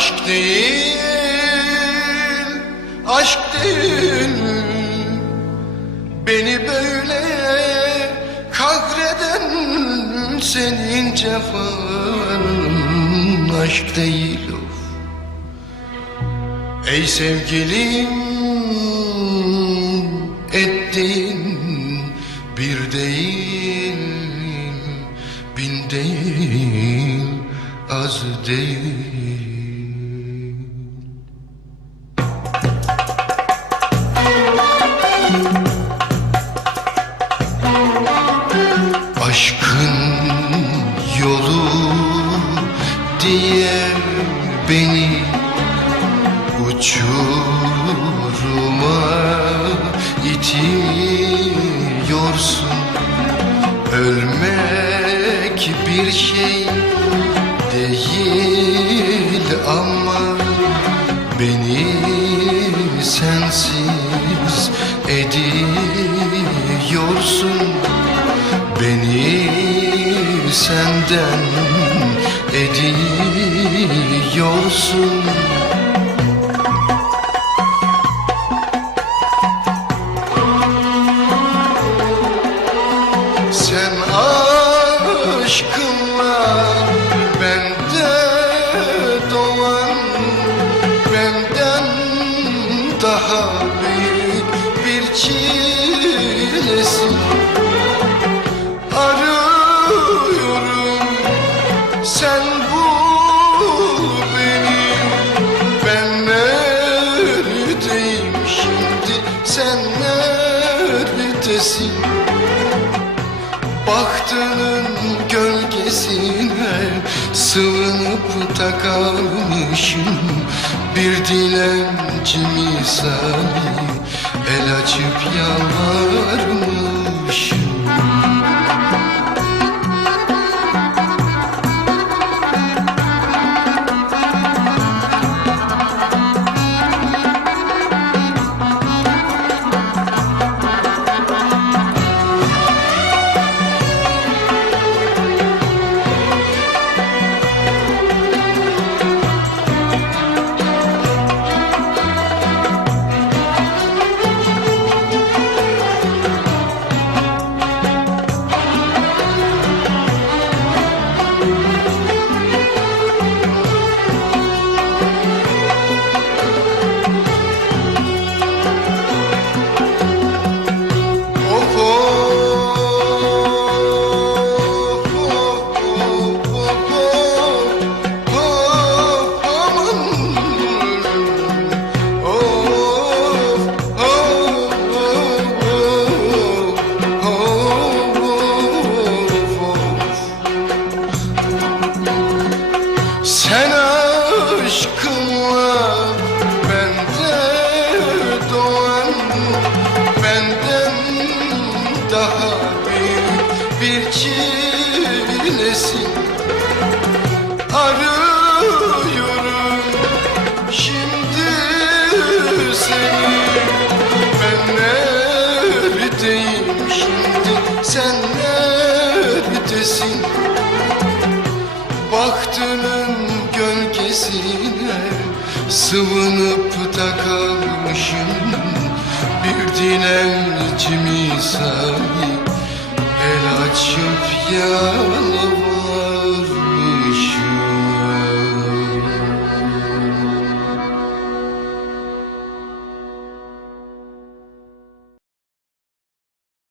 Aşk değil, aşk değil. Beni böyle kahreden senin cefan Aşk değil. Of Ey sevgilim ettin bir değil bin değil az değil beni uçuruma itiyorsun. Ölmek bir şey değil ama Beni sensiz ediyorsun. Beni senden ediyorsun. Sen aşkınla bende doğan Benden daha büyük bir çilesin gölgesine sığınıp da kalmışım. Bir dilenci misali el açıp yalvarmışım seni Ben neredeyim şimdi sen neredesin Bahtının gölgesine sığınıp da kalmışım. Bir dilenci misali el açıp yalvarmışım